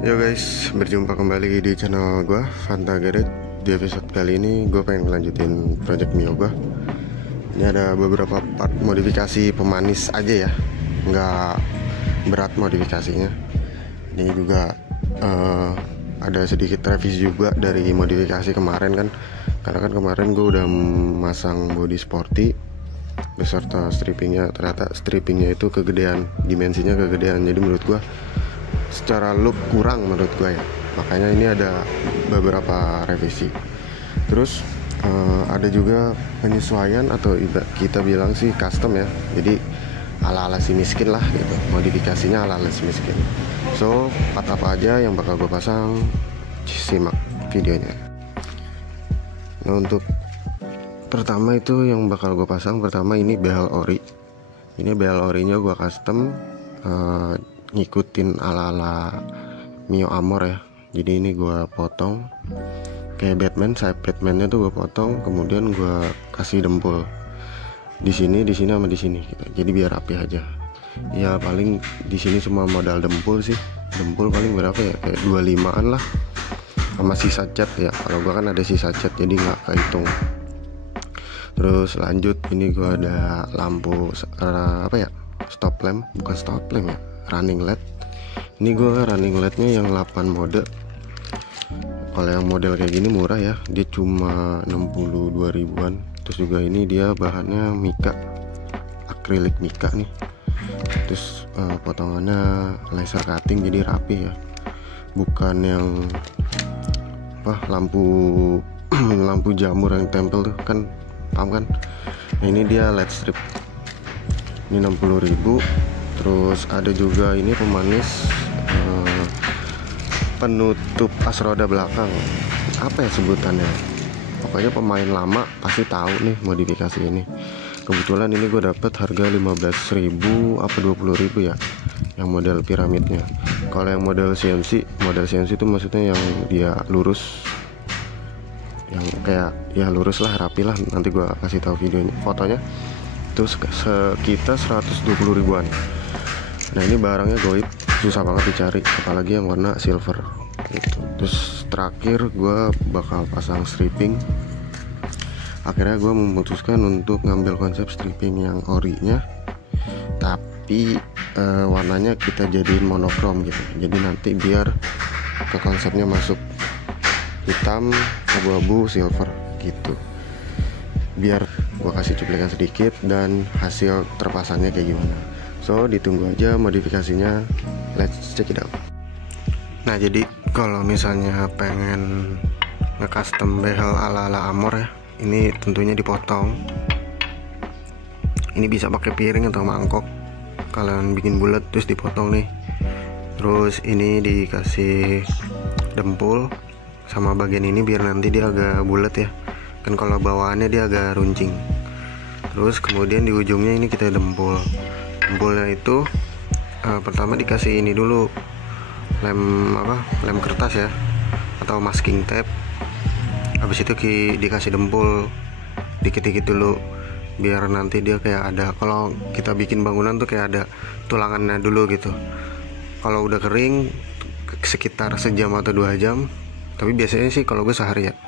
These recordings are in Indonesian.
Yo guys, berjumpa kembali di channel gue, Fanta Garage. Di episode kali ini gue pengen ngelanjutin project Mio gue. Ini ada beberapa part modifikasi pemanis aja ya, nggak berat modifikasinya. Ini juga ada sedikit revisi juga dari modifikasi kemarin kan. Karena kan kemarin gue udah masang body sporty beserta strippingnya. Ternyata strippingnya itu kegedean, dimensinya kegedean. Jadi menurut gue secara look kurang menurut gue ya, makanya ini ada beberapa revisi. Terus ada juga penyesuaian atau kita bilang sih custom ya, jadi ala-ala si miskin lah gitu, modifikasinya ala-ala si miskin. So part apa aja yang bakal gue pasang, simak videonya. Nah untuk pertama itu yang bakal gue pasang, pertama ini behel ori. Ini behel orinya gue custom, ngikutin ala-ala Mio Armor ya. Jadi ini gue potong kayak Batman, sayap Batmannya tuh gue potong, kemudian gue kasih dempul di sini sama di sini gitu. Jadi biar rapi aja. Ya paling di sini semua modal dempul sih. Dempul paling berapa ya? Kayak 25-an lah. Sama sisa cat ya. Kalau gue kan ada sisa cat jadi nggak kehitung. Terus lanjut ini gue ada lampu apa ya? Stop lamp, bukan stop lamp ya. Running LED. Ini gue running LED-nya yang 8 mode. Kalau yang model kayak gini murah ya, dia cuma 62 ribuan. Terus juga ini dia bahannya mika, akrilik mika nih. Terus potongannya laser cutting jadi rapi ya, bukan yang apa lampu lampu jamur yang tempel tuh kan, paham kan? Nah ini dia LED strip, ini 60 ribu. Terus ada juga ini pemanis penutup as roda belakang, apa ya sebutannya, pokoknya pemain lama pasti tahu nih modifikasi ini. Kebetulan ini gue dapet harga 15.000 apa 20.000 ya, yang model piramidnya. Kalau yang model CNC itu maksudnya yang dia lurus, yang kayak ya lurus lah, rapi lah. Nanti gue kasih tahu videonya, fotonya. Itu sekitar 120 ribuan. Nah ini barangnya goib, susah banget dicari, apalagi yang warna silver gitu. Terus terakhir gue bakal pasang stripping. Akhirnya gue memutuskan untuk ngambil konsep stripping yang orinya, tapi warnanya kita jadiin monokrom gitu. Jadi nanti biar ke konsepnya masuk hitam, abu-abu, silver gitu. Biar gue kasih cuplikan sedikit dan hasil terpasangnya kayak gimana. So ditunggu aja modifikasinya, let's check it out. Nah jadi kalau misalnya pengen nge-custom behel ala-ala Armor ya, ini tentunya dipotong. Ini bisa pakai piring atau mangkok, kalian bikin bulat terus dipotong nih. Terus ini dikasih dempul sama bagian ini biar nanti dia agak bulat ya, kan kalau bawaannya dia agak runcing. Terus kemudian di ujungnya ini kita dempul. Dempulnya itu pertama dikasih ini dulu, lem kertas ya, atau masking tape. Habis itu dikasih dempul dikit-dikit dulu, biar nanti dia kayak ada, kalau kita bikin bangunan tuh kayak ada tulangannya dulu gitu. Kalau udah kering sekitar sejam atau 2 jam, tapi biasanya sih kalau gue sehari ya.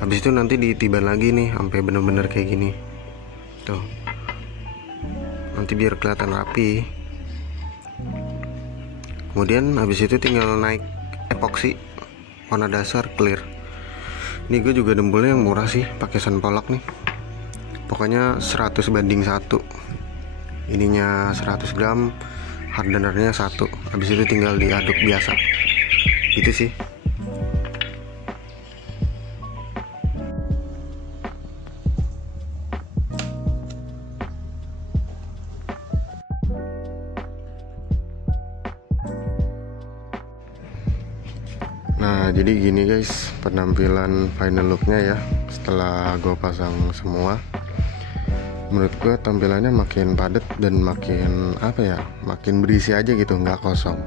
Habis itu nanti ditiban lagi nih sampai bener-bener kayak gini tuh, nanti biar kelihatan rapi. Kemudian habis itu tinggal naik epoksi warna dasar clear. Ini gue juga dempulnya yang murah sih, pakai Sunpolak nih, pokoknya 100 banding 1. Ininya 100 gram, hardenernya 1. Habis itu tinggal diaduk biasa gitu sih. Nah jadi gini guys penampilan final looknya ya setelah gue pasang semua. Menurut gue tampilannya makin padat dan makin apa ya, makin berisi aja gitu, nggak kosong.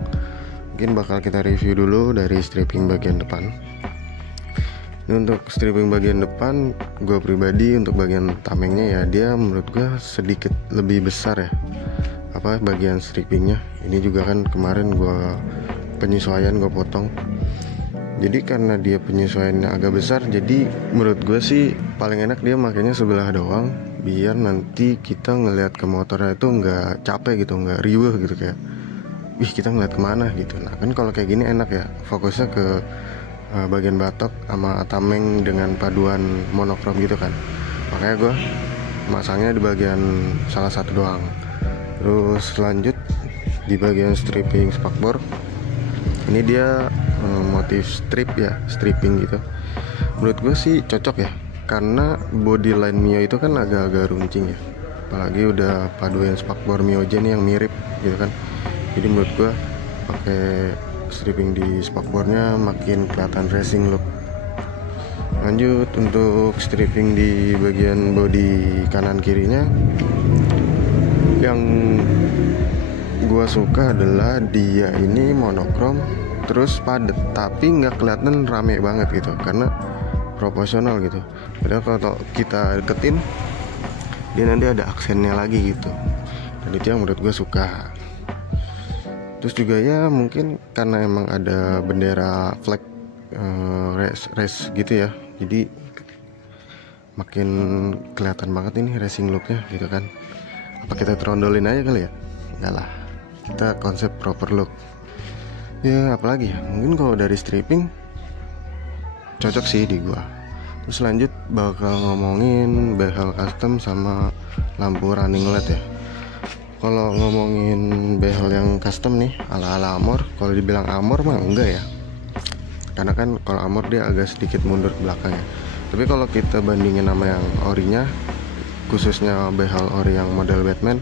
Mungkin bakal kita review dulu dari stripping bagian depan. Ini untuk stripping bagian depan, gue pribadi untuk bagian tamengnya ya, dia menurut gue sedikit lebih besar ya, apa bagian strippingnya. Ini juga kan kemarin gue penyesuaian gue potong. Jadi karena dia penyesuaiannya agak besar, jadi menurut gue sih paling enak dia makanya sebelah doang, biar nanti kita ngelihat ke motornya itu nggak capek gitu, nggak riweh gitu, kayak wih kita ngeliat kemana gitu. Nah kan kalau kayak gini enak ya, fokusnya ke bagian batok sama tameng dengan paduan monokrom gitu kan. Makanya gue masangnya di bagian salah satu doang. Terus lanjut di bagian stripping spakbor. Ini dia motif strip ya, stripping gitu. Menurut gue sih cocok ya, karena body line Mio itu kan agak-agak runcing ya, apalagi udah paduan spakbor Miogen yang mirip gitu kan. Jadi menurut gue pakai stripping di spakbornya makin kelihatan racing look. Lanjut untuk stripping di bagian bodi kanan kirinya, yang gua suka adalah dia ini monokrom terus padet, tapi nggak kelihatan rame banget gitu, karena proporsional gitu. Padahal kalau kita deketin dia nanti ada aksennya lagi gitu, dan itu yang menurut gua suka. Terus juga ya mungkin karena emang ada bendera flag race gitu ya, jadi makin kelihatan banget ini racing looknya gitu kan. Apa kita trondolin aja kali ya? Enggak lah, kita konsep proper look ya. Apalagi ya, mungkin kalau dari stripping cocok sih di gua. Terus lanjut bakal ngomongin behel custom sama lampu running LED ya. Kalau ngomongin behel yang custom nih ala-ala Amor, kalau dibilang Amor mah enggak ya, karena kan kalau Amor dia agak sedikit mundur ke belakangnya. Tapi kalau kita bandingin sama yang orinya, khususnya behel ori yang model Batman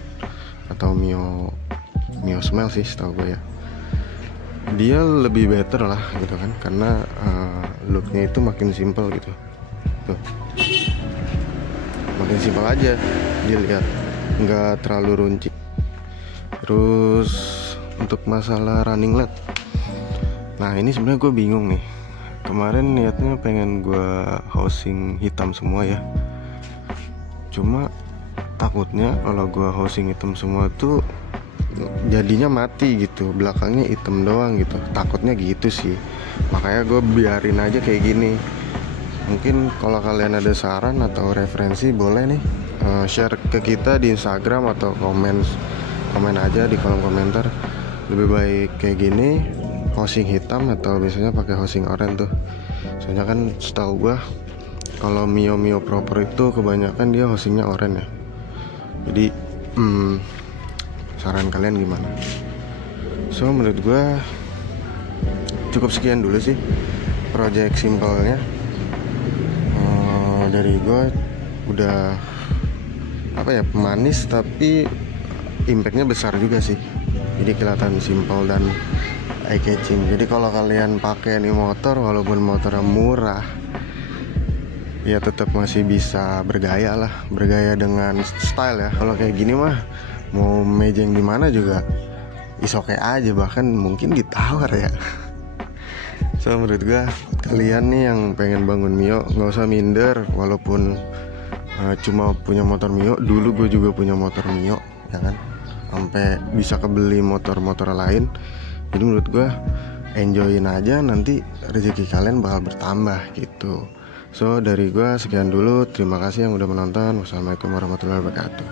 atau Mio Smile sih setahu gue ya, dia lebih better lah gitu kan, karena looknya itu makin simple gitu tuh, makin simple aja dilihat, nggak terlalu runcing. Terus untuk masalah running LED, nah ini sebenarnya gue bingung nih. Kemarin niatnya pengen gue housing hitam semua ya, cuma takutnya kalau gue housing hitam semua tuh jadinya mati gitu, belakangnya hitam doang gitu. Takutnya gitu sih, makanya gue biarin aja kayak gini. Mungkin kalau kalian ada saran atau referensi boleh nih share ke kita di Instagram atau komen aja di kolom komentar. Lebih baik kayak gini housing hitam atau biasanya pakai housing oranye tuh. Soalnya kan setahu gua kalau Mio proper itu kebanyakan dia housingnya oranye ya. Jadi saran kalian gimana? So menurut gua cukup sekian dulu sih project simpelnya dari gua. Udah apa ya, manis tapi impactnya besar juga sih, jadi kelihatan simple dan eye catching. Jadi kalau kalian pakai nih motor, walaupun motornya murah ya tetap masih bisa bergaya lah, bergaya dengan style ya. Kalau kayak gini mah mau mejeng di mana juga is oke aja, bahkan mungkin ditawar ya. So menurut gua kalian nih yang pengen bangun Mio nggak usah minder, walaupun cuma punya motor Mio. Dulu gue juga punya motor Mio ya kan, sampai bisa kebeli motor-motor lain. Jadi menurut gue enjoyin aja, nanti rezeki kalian bakal bertambah gitu. So dari gue sekian dulu, terima kasih yang udah menonton. Wassalamualaikum warahmatullahi wabarakatuh.